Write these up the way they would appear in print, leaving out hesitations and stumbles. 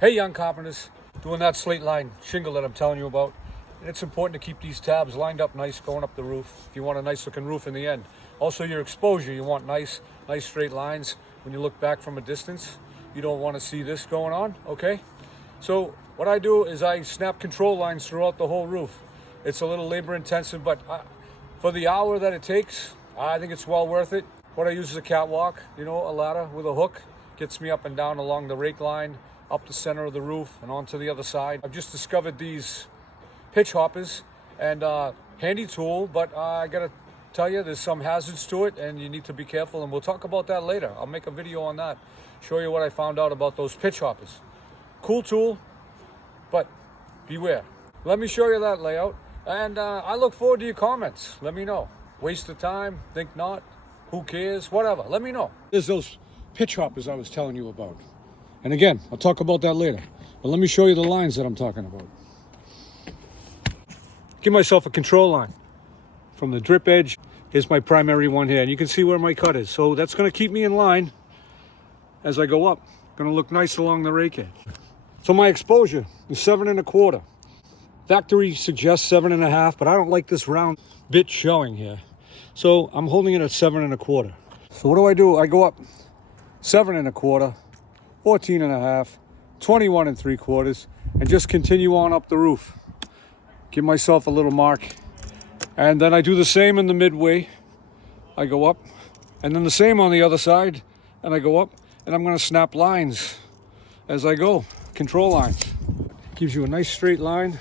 Hey young carpenters, doing that slate line shingle that I'm telling you about. And it's important to keep these tabs lined up nice going up the roof if you want a nice looking roof in the end. Also your exposure, you want nice straight lines when you look back from a distance. You don't want to see this going on, okay? So what I do is I snap control lines throughout the whole roof. It's a little labor intensive, but for the hour that it takes, I think it's well worth it. What I use is a catwalk, a ladder with a hook. Gets me up and down along the rake line, up the center of the roof and onto the other side. I've just discovered these pitch hoppers and handy tool, but I gotta tell you there's some hazards to it and you need to be careful, and we'll talk about that later. I'll make a video on that, show you what I found out about those pitch hoppers. Cool tool, but beware. Let me show you that layout, and I look forward to your comments. Let me know. Waste of time, think not, who cares, whatever, let me know. There's those pitch hoppers I was telling you about. And again, I'll talk about that later. But let me show you the lines that I'm talking about. Give myself a control line. From the drip edge, here's my primary one here. And you can see where my cut is. So that's gonna keep me in line as I go up. Gonna look nice along the rake edge. So my exposure is 7 1/4. Factory suggests 7 1/2, but I don't like this round bit showing here. So I'm holding it at 7 1/4. So what do? I go up 7 1/4, 14 1/2, 21 3/4, and just continue on up the roof. Give myself a little mark. And then I do the same in the midway. I go up, and then the same on the other side, and I go up, and I'm gonna snap lines as I go, control lines. Gives you a nice straight line,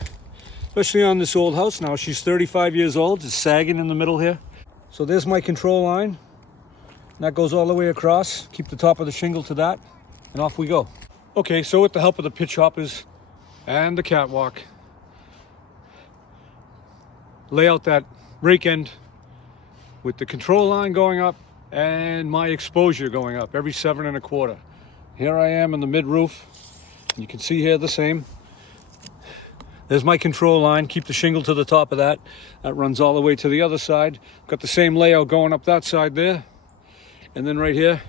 especially on this old house now. She's 35 years old, it's sagging in the middle here. So there's my control line. That goes all the way across. Keep the top of the shingle to that, and off we go. Okay, so with the help of the pitch hoppers and the catwalk, lay out that rake end with the control line going up and my exposure going up every 7 1/4. Here I am in the mid roof. You can see here the same. There's my control line. Keep the shingle to the top of that. That runs all the way to the other side. Got the same layout going up that side there. And then right here,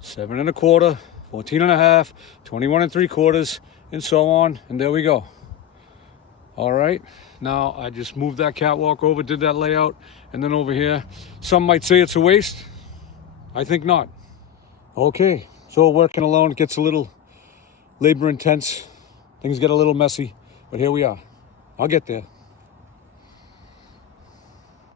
7 1/4, 14 1/2, 21 3/4, and so on. And there we go. All right. Now I just moved that catwalk over, did that layout, and then over here. Some might say it's a waste. I think not. Okay. So working alone, it gets a little labor intense. Things get a little messy, but here we are. I'll get there.